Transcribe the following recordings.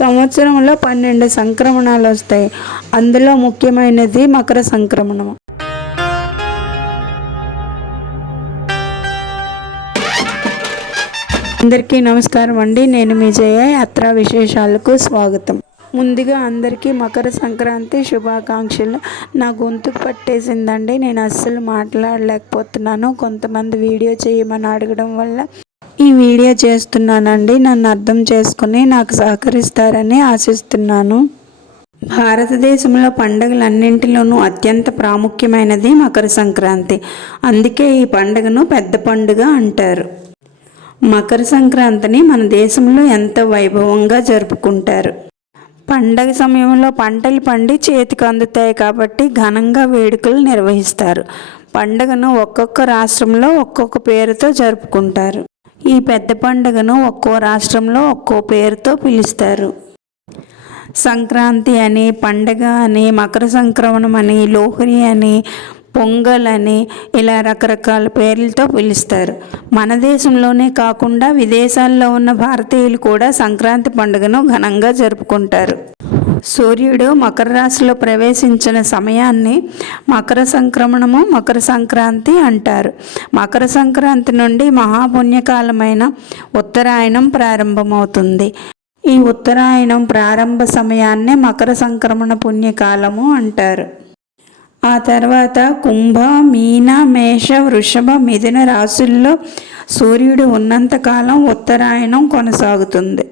సంవత్సరంలో 12 సంక్రమణాలు వస్తాయి. అందులో ముఖ్యమైనది మకర సంక్రమణం. అందరికీ నమస్కారం అండి. నేను మీ జయ. యాత్రా విశేషాలకు స్వాగతం. ముందుగా అందరికీ మకర సంక్రాంతి శుభాకాంక్షలు. నా గొంతుకు పట్టేసిందండి, నేను అస్సలు మాట్లాడలేకపోతున్నాను. కొంతమంది వీడియో చేయమని అడగడం వల్ల ఈ వీడియో చేస్తున్నానండి. నన్ను అర్థం చేసుకుని నాకు సహకరిస్తారని ఆశిస్తున్నాను. భారతదేశంలో పండుగలన్నింటిలోనూ అత్యంత ప్రాముఖ్యమైనది మకర సంక్రాంతి. అందుకే ఈ పండుగను పెద్ద పండుగ అంటారు. మకర సంక్రాంతిని మన దేశంలో ఎంతో వైభవంగా జరుపుకుంటారు. పండగ సమయంలో పంటలు పండి చేతికి అందుతాయి కాబట్టి ఘనంగా వేడుకలు నిర్వహిస్తారు. పండుగను ఒక్కొక్క రాష్ట్రంలో ఒక్కొక్క పేరుతో జరుపుకుంటారు. ఈ పెద్ద పండుగను ఒక్కో రాష్ట్రంలో ఒక్కో పేరుతో పిలుస్తారు. సంక్రాంతి అని, పండగ అని, మకర సంక్రమణం అని, లోహరి అని, పొంగల్ అని ఇలా రకరకాల పేర్లతో పిలుస్తారు. మన దేశంలోనే కాకుండా విదేశాల్లో ఉన్న భారతీయులు కూడా సంక్రాంతి పండుగను ఘనంగా జరుపుకుంటారు. సూర్యుడు మకర రాశిలో ప్రవేశించిన సమయాన్ని మకర సంక్రమణము, మకర సంక్రాంతి అంటారు. మకర సంక్రాంతి నుండి మహాపుణ్యకాలమైన ఉత్తరాయణం ప్రారంభమవుతుంది. ఈ ఉత్తరాయణం ప్రారంభ సమయాన్నే మకర సంక్రమణ పుణ్యకాలము అంటారు. ఆ తర్వాత కుంభ, మీన, మేష, వృషభ, మిథున రాశుల్లో సూర్యుడు ఉన్నంతకాలం ఉత్తరాయణం కొనసాగుతుంది.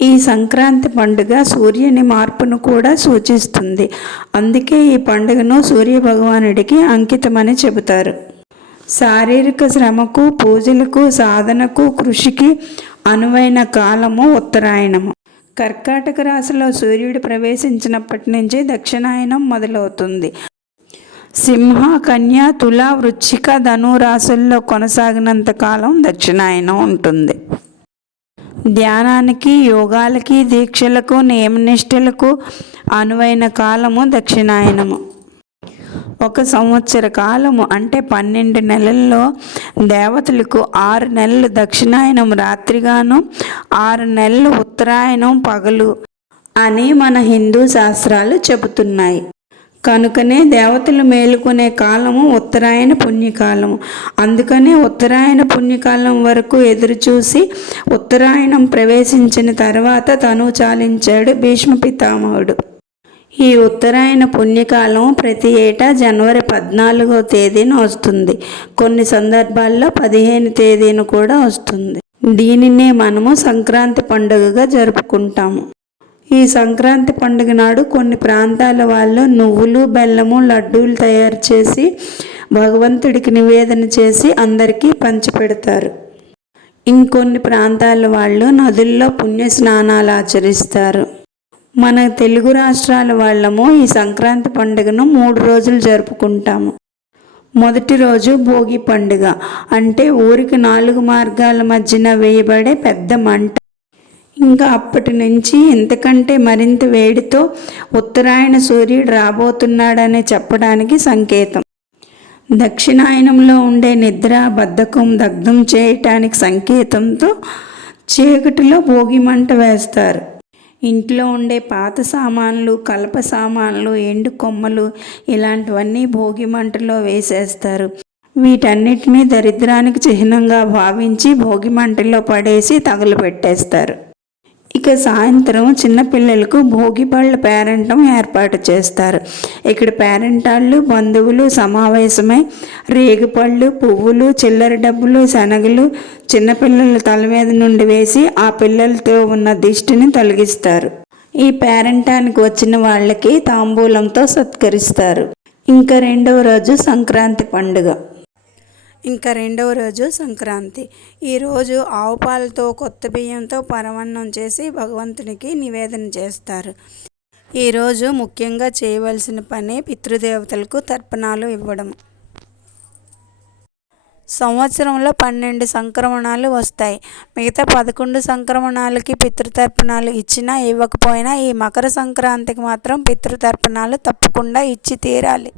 ఈ సంక్రాంతి పండుగ సూర్యుని మార్పును కూడా సూచిస్తుంది. అందుకే ఈ పండుగను సూర్య భగవానుడికి అంకితమని చెబుతారు. శారీరక శ్రమకు, పూజలకు, సాధనకు, కృషికి అనువైన కాలము ఉత్తరాయణము. కర్కాటక రాశిలో సూర్యుడు ప్రవేశించినప్పటి నుంచి దక్షిణాయనం మొదలవుతుంది. సింహ, కన్య, తుల, వృశ్చిక, ధను రాశుల్లో కొనసాగినంత కాలం దక్షిణాయనం ఉంటుంది. ధ్యానానికి, యోగాలకి, దీక్షలకు, నియమనిష్టలకు అనువైన కాలము దక్షిణాయనము. ఒక సంవత్సర కాలము అంటే 12 నెలల్లో దేవతలకు 6 నెలలు దక్షిణాయనం రాత్రిగాను, 6 నెలలు ఉత్తరాయణం పగలు అని మన హిందూ శాస్త్రాలు చెబుతున్నాయి. కనుకనే దేవతలు మేలుకునే కాలము ఉత్తరాయణ పుణ్యకాలము. అందుకనే ఉత్తరాయణ పుణ్యకాలం వరకు ఎదురుచూసి ఉత్తరాయణం ప్రవేశించిన తర్వాత తను చాలించాడు భీష్మ పితామహుడు. ఈ ఉత్తరాయణ పుణ్యకాలం ప్రతి ఏటా జనవరి 14వ తేదీన వస్తుంది. కొన్ని సందర్భాల్లో 15వ తేదీన కూడా వస్తుంది. దీనినే మనము సంక్రాంతి పండుగగా జరుపుకుంటాము. ఈ సంక్రాంతి పండుగ నాడు కొన్ని ప్రాంతాల వాళ్ళు నువ్వులు, బెల్లము, లడ్డూలు తయారు చేసి భగవంతుడికి నివేదన చేసి అందరికీ పంచిపెడతారు. ఇంకొన్ని ప్రాంతాల వాళ్ళు నదుల్లో పుణ్య స్నానాలు ఆచరిస్తారు. మన తెలుగు రాష్ట్రాల వాళ్ళము ఈ సంక్రాంతి పండుగను 3 రోజులు జరుపుకుంటాము. మొదటి రోజు భోగి పండుగ అంటే ఊరికి 4 మార్గాల మధ్యన వేయబడే పెద్ద మంట. ఇంకా అప్పటి నుంచి ఇంతకంటే మరింత వేడితో ఉత్తరాయణ సూర్యుడు రాబోతున్నాడని చెప్పడానికి సంకేతం. దక్షిణాయనంలో ఉండే నిద్ర, బద్ధకం దగ్ధం చేయటానికి సంకేతంతో చీకటిలో భోగి మంట వేస్తారు. ఇంట్లో ఉండే పాత సామాన్లు, కలప సామాన్లు, ఎండు కొమ్మలు ఇలాంటివన్నీ భోగి మంటలో వేసేస్తారు. వీటన్నిటినీ దరిద్రానికి చిహ్నంగా భావించి భోగి మంటలో పడేసి తగులబెట్టేస్తారు. ఇక సాయంత్రం చిన్నపిల్లలకు భోగి పళ్ళ పేరంటం ఏర్పాటు చేస్తారు. ఇక్కడ పేరంటాళ్ళు, బంధువులు సమావేశమై రేగిపళ్ళు, పువ్వులు, చిల్లర డబ్బులు, శనగలు చిన్నపిల్లల తల మీద నుండి వేసి ఆ పిల్లలతో ఉన్న దిష్టిని తొలగిస్తారు. ఈ పేరంటానికి వచ్చిన వాళ్ళకి తాంబూలంతో సత్కరిస్తారు. ఇంకా రెండవ రోజు సంక్రాంతి. ఈరోజు ఆవు పాలతో, కొత్త బియ్యంతో పరమాన్నం చేసి భగవంతునికి నివేదన చేస్తారు. ఈరోజు ముఖ్యంగా చేయవలసిన పని పితృదేవతలకు తర్పణాలు ఇవ్వడం. సంవత్సరంలో 12 సంక్రమణాలు వస్తాయి. మిగతా 11 సంక్రమణాలకి పితృతర్పణాలు ఇచ్చినా ఇవ్వకపోయినా ఈ మకర సంక్రాంతికి మాత్రం పితృతర్పణాలు తప్పకుండా ఇచ్చి తీరాలి.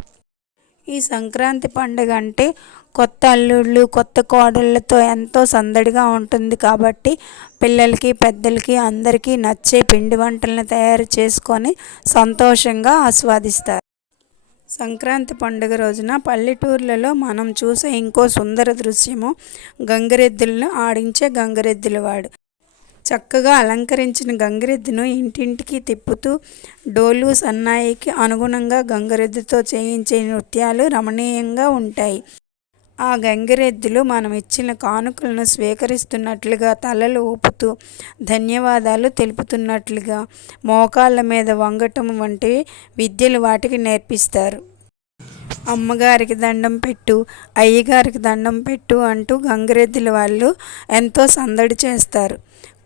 ఈ సంక్రాంతి పండుగ అంటే కొత్త అల్లుళ్ళు కొత్త కోడళ్ళతో ఎంతో సందడిగా ఉంటుంది కాబట్టి పిల్లలకి పెద్దలకి అందరికీ నచ్చే పిండి వంటలను తయారు చేసుకొని సంతోషంగా ఆస్వాదిస్తారు. సంక్రాంతి పండుగ రోజున పల్లెటూర్లలో మనం చూసే ఇంకో సుందర దృశ్యము గంగిరెద్దులను ఆడించే గంగిరెద్దులవాడు. చక్కగా అలంకరించిన గంగిరెద్దును ఇంటింటికి తిప్పుతూ డోలు సన్నాయికి అనుగుణంగా గంగిరెద్దుతో చేయించే నృత్యాలు రమణీయంగా ఉంటాయి. ఆ గంగిరెద్దులు మనం ఇచ్చిన కానుకలను స్వీకరిస్తున్నట్లుగా తలలు ఊపుతూ ధన్యవాదాలు తెలుపుతున్నట్లుగా మోకాళ్ళ మీద వంగటం వంటివి విద్యలు వాటికి నేర్పిస్తారు. అమ్మగారికి దండం పెట్టు, అయ్యగారికి దండం పెట్టు అంటూ గంగిరెద్దుల వాళ్ళు ఎంతో సందడి చేస్తారు.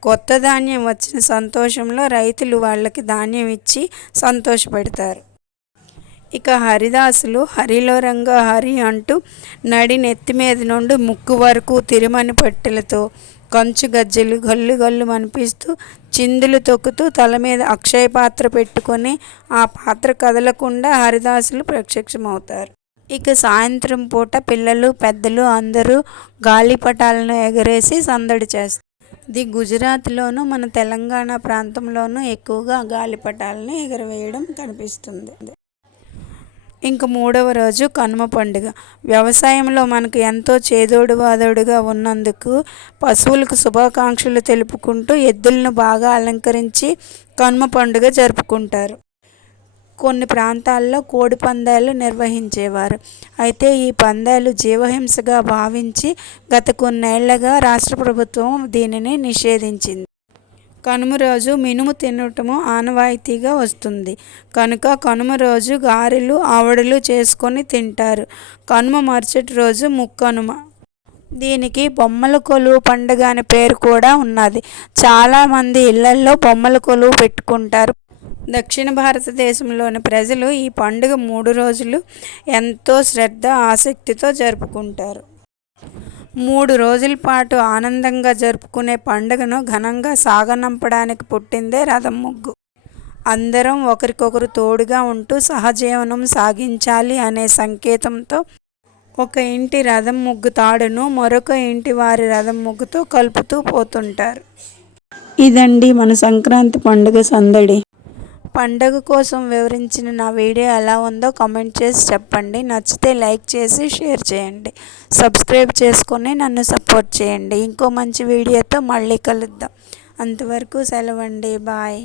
కొత్త ధాన్యం వచ్చిన సంతోషంలో రైతులు వాళ్ళకి ధాన్యం ఇచ్చి సంతోషపెడతారు. ఇక హరిదాసులు హరిలో రంగా హరి అంటూ నడి నెత్తి మీద నుండి ముక్కు వరకు తిరుమని పట్టెలతో కంచు గజ్జెలు గల్లు గల్లు అనిపిస్తూ చిందులు తొక్కుతూ తల మీద అక్షయ పాత్ర పెట్టుకొని ఆ పాత్ర కదలకుండా హరిదాసులు ప్రత్యక్షమవుతారు. ఇక సాయంత్రం పూట పిల్లలు పెద్దలు అందరూ గాలిపటాలను ఎగరేసి సందడి చేస్తారు. ఇది గుజరాత్లోను మన తెలంగాణ ప్రాంతంలోనూ ఎక్కువగా గాలిపటాలను ఎగరవేయడం కనిపిస్తుంది. ఇంక మూడవ రోజు కనుమ పండుగ. వ్యవసాయంలో మనకు ఎంతో చేదోడు వాదోడుగా ఉన్నందుకు పశువులకు శుభాకాంక్షలు తెలుపుకుంటూ ఎద్దులను బాగా అలంకరించి కనుమ పండుగ జరుపుకుంటారు. కొన్ని ప్రాంతాల్లో కోడి పందాలు నిర్వహించేవారు. అయితే ఈ పందాలు జీవహింసగా భావించి గత కొన్నేళ్లుగా రాష్ట్ర ప్రభుత్వం దీనిని నిషేధించింది. కనుమ రోజు మినుము తినటము ఆనవాయితీగా వస్తుంది కనుక కనుమ రోజు గారెలు ఆవడలు చేసుకొని తింటారు. కనుమ మరుసటి రోజు ముక్కనుమ. దీనికి బొమ్మల కొలువు పండుగ అనే పేరు కూడా ఉన్నది. చాలామంది ఇళ్లల్లో బొమ్మల కొలువు పెట్టుకుంటారు. దక్షిణ భారతదేశంలోని ప్రజలు ఈ పండుగ 3 రోజులు ఎంతో శ్రద్ధ ఆసక్తితో జరుపుకుంటారు. 3 రోజుల పాటు ఆనందంగా జరుపుకునే పండుగను ఘనంగా సాగనంపడానికి పుట్టిందే రథం ముగ్గు. అందరం ఒకరికొకరు తోడుగా ఉంటూ సహజీవనం సాగించాలి అనే సంకేతంతో ఒక ఇంటి రథం ముగ్గు తాడును మరొక ఇంటి వారి రథం ముగ్గుతో కలుపుతూ పోతుంటారు. ఇదండి మన సంక్రాంతి పండుగ సందడి. పండుగ కోసం వివరించిన నా వీడియో ఎలా ఉందో కామెంట్ చేసి చెప్పండి. నచ్చితే లైక్ చేసి షేర్ చేయండి. సబ్స్క్రైబ్ చేసుకొని నన్ను సపోర్ట్ చేయండి. ఇంకో మంచి వీడియోతో మళ్ళీ కలుద్దాం. అంతవరకు సెలవండి. బాయ్.